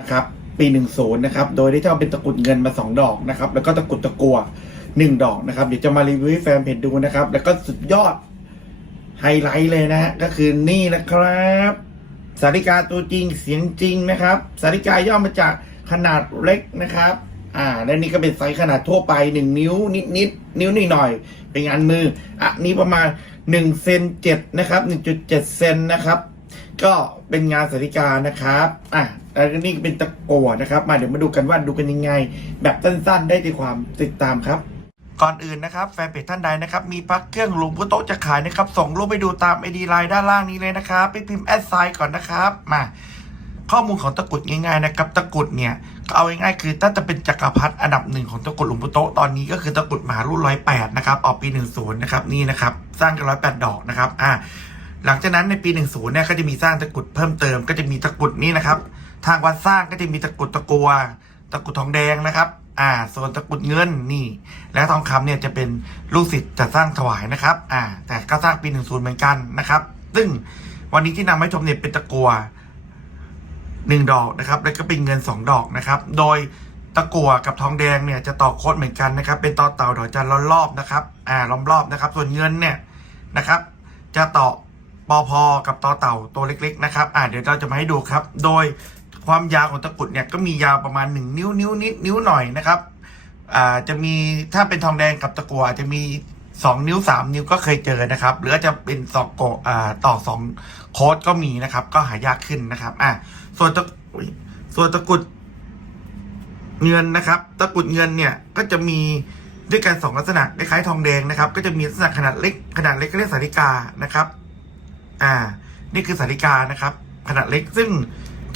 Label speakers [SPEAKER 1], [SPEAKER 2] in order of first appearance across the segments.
[SPEAKER 1] นะครับปีหนึ่งศูนย์นะครับโดยได้เจ้าเป็นตะกรุดเงินมาสองดอกนะครับแล้วก็ตะกรุดตะกัวหนึ่งดอกนะครับเดี๋ยวจะมารีวิวให้แฟนเพจดูนะครับแล้วก็สุดยอดไฮไลท์เลยนะฮะก็คือนี่นะครับสาริกาตัวจริงเสียงจริงนะครับสาริกาย่อมาจากขนาดเล็กนะครับอ่าและนี่ก็เป็นไซส์ขนาดทั่วไปหนึ่งนิ้วนิดนิดนิ้วนิดหน่อยเป็นงานมืออะนี้ประมาณหนึ่งเซนเจ็ดนะครับหนึ่งจุดเจ็ดเซนนะครับ ก็เป็นงานสาริกานะครับอะแล้วก็นี่เป็นตะกัวนะครับ มาเดี๋ยวมาดูกันว่าดูกันยังไง แบบสั้นๆ ได้ในความติดตามครับก่อนอื่นนะครับแฟนเพจท่านใดนะครับมีพักเครื่องหลุมพุโต๊ะจะขายนะครับส่งรูปไปดูตามไอดีไลน์ด้านล่างนี้เลยนะครับไปพิมพ์แอดไซน์ก่อนนะครับมาข้อมูลของตะกุดง่ายๆนะครับตะกุดเนี่ยก็เอาง่ายๆคือถ้าจะเป็นจักรพรรดิอันดับหนึ่งของตะกุดหลวงปู่โตตอนนี้ก็คือตะกุดมหารุ่นร้อยแปดนะครับออกปีหนึ่งศูนย์นะครับนี่นะครับสร้างกันร้อยแปดดอกนะครับอ่า หลังจากนั้นในปีหนึ่งศูนย์เนี่ยก็จะมีสร้างตะกุดเพิ่มเติมก็จะมีตะกุดนี้นะครับ ทางวัดสร้างก็จะมีตะกุดตะกัว ตะกุดทองแดงนะครับ อ่า ส่วนตะกุดเงินนี่ และทองคำเนี่ยจะเป็นลูกศิษย์จะสร้างถวายนะครับ อ่า แต่ก็สร้างปีหนึ่งศูนย์เหมือนกันนะครับ ซึ่งวันนี้ที่นำมาให้ชมเนี่ยเป็นตะกัวหนึ่งดอกนะครับ แล้วก็เป็นเงินสองดอกนะครับ โดยตะกัวกับทองแดงเนี่ยจะต่อโค้ดเหมือนกันนะครับ เป็นต่อเต่าดอกจันล้อมรอบนะครับ อ่าล้อมรอบนะครับ ส่วนเงินเนี่ยนะครับ จะต่อ ปอพอกับต่อเต่าตัวเล็ก ๆ นะครับอ่าเดี๋ยวเราจะมาให้ดูครับ โดยความยาวของตะกรุดเนี่ยก็มียาวประมาณหนึ่งนิ้วนิ้วนิดนิ้วหน่อยนะครับอ่าจะมีถ้าเป็นทองแดงกับตะกัวอาจจะมีสองนิ้วสามนิ้วก็เคยเจอนะครับ หรือจะเป็นสองโกอ่าต่อสองโค้ดก็มีนะครับ ก็หายากขึ้นนะครับอ่าส่วนตะส่วนตะกรุดเงินนะครับ ตะกรุดเงินเนี่ยก็จะมีด้วยกันสองลักษณะคล้ายทองแดงนะครับ ก็จะมีลักษณะขนาดเล็กขนาดเล็กก็เรียกสาริกานะครับ อ่า นี่คือสาริกานะครับ ขนาดเล็กซึ่ง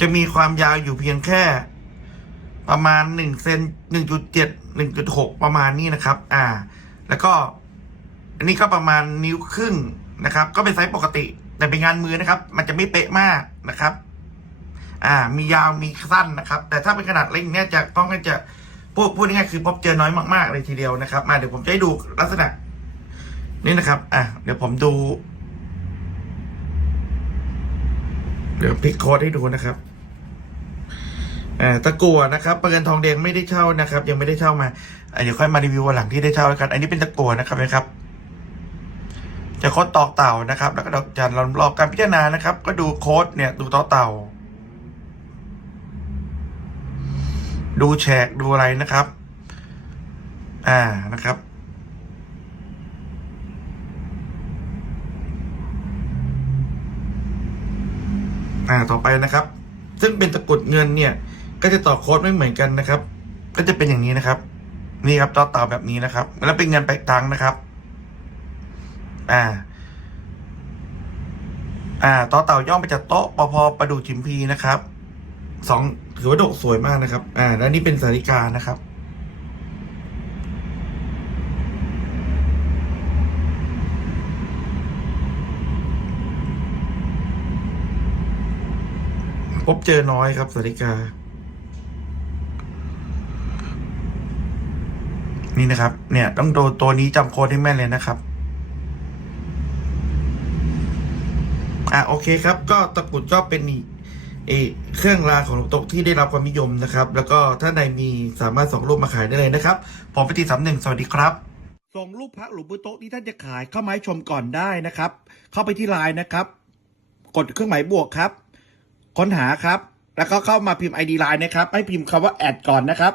[SPEAKER 1] จะมีความยาวอยู่เพียงแค่ ประมาณหนึ่งเซนหนึ่งจุดเจ็ดหนึ่งจุดหกประมาณนี้นะครับ อ่า แล้วก็ อันนี้ก็ประมาณนิ้วครึ่งนะครับ ก็เป็นไซส์ปกติ แต่เป็นงานมือนะครับ มันจะไม่เป๊ะมากนะครับ อ่า มียาวมีสั้นนะครับ แต่ถ้าเป็นขนาดเล็กเนี่ยจะต้องจะพูดพูดง่ายๆคือพบเจอน้อยมากๆเลยทีเดียวนะครับ มาเดี๋ยวผมจะให้ดูลักษณะนี่นะครับ อะ เดี๋ยวผมดู เดี๋ยวพลิกโค้ดให้ดูนะครับตะกัวนะครับประกันทองแดงไม่ได้เช่านะครับ ยังไม่ได้เช่ามาเดี๋ยวค่อยมารีวิววันหลังที่ได้เช่าแล้วกัน อันนี้เป็นตะกัวนะครับนะครับ จะโค้ดตอกเต่านะครับ แล้วก็ดอกจันเรารอการพิจารณานะครับ ก็ดูโค้ดเนี่ย ดูตอเต่า ดูแฉกดูอะไรนะครับ อ่านะครับ อ่าต่อไปนะครับ ซึ่งเป็นตะกรุดเงินเนี่ย ก็จะต่อโค้ดไม่เหมือนกันนะครับ ก็จะเป็นอย่างนี้นะครับ นี่ครับต่อเต่าแบบนี้นะครับ แล้วเป็นเงินไปตังนะครับ อ่า อ่าต่อเต่าย่อมาจากโต๊ะปพประดูจิมพีนะครับสองถือว่าโดกสวยมากนะครับ อ่า แล้วนี่เป็นสาริกานะครับ พบเจอน้อยครับสาริกา นี่นะครับ เนี่ย ต้องโดนตัวนี้จำโค้ดให้แม่นเลยนะครับ อะโอเคครับ ก็ตะกุดก็เป็นอีกเอเครื่องรางของตกที่ได้รับความนิยมนะครับ แล้วก็ถ้าใดมีสามารถส่งรูปมาขายได้เลยนะครับ ผมไปตีสามหนึ่งสวัสดีครับส่งรูปพระหลวงปู่โต๊ะที่ท่านจะขายเข้ามาให้ชมก่อนได้นะครับ เข้าไปที่ไลน์นะครับ กดเครื่องหมายบวกครับ ค้นหาครับ แล้วก็เข้ามาพิมพ์ ID ไลน์นะครับ ให้พิมพ์คำว่าแอดก่อนนะครับ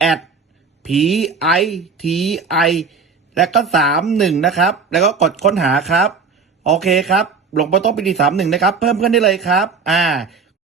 [SPEAKER 1] แอด P I T I แล้วก็สามหนึ่งนะครับ แล้วก็กดค้นหาครับ โอเคครับ หลงพ่อโต๊ะปีดีสามหนึ่งนะครับ เพิ่มเพื่อนได้เลยครับ อ่า